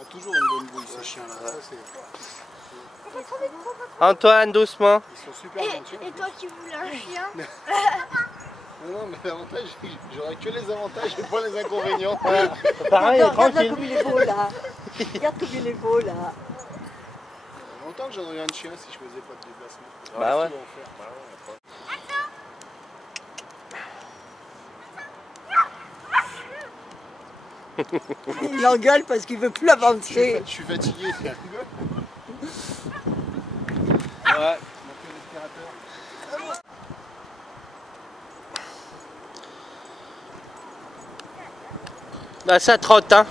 a toujours une bonne bouille ces chiens là. Antoine, doucement. Ils sont super gentils. Et toi qui voulais un chien? Non, mais l'avantage, j'aurais que les avantages et pas les inconvénients. Pareil, Regarde tranquille. comme il est beau là. Regarde comme il est beau là. Ça fait longtemps que j'en aurais un de chien si je faisais pas de déplacement. Bah ouais. Il engueule parce qu'il veut plus avancer. Je suis fatigué. Ouais. Bah ça trotte hein.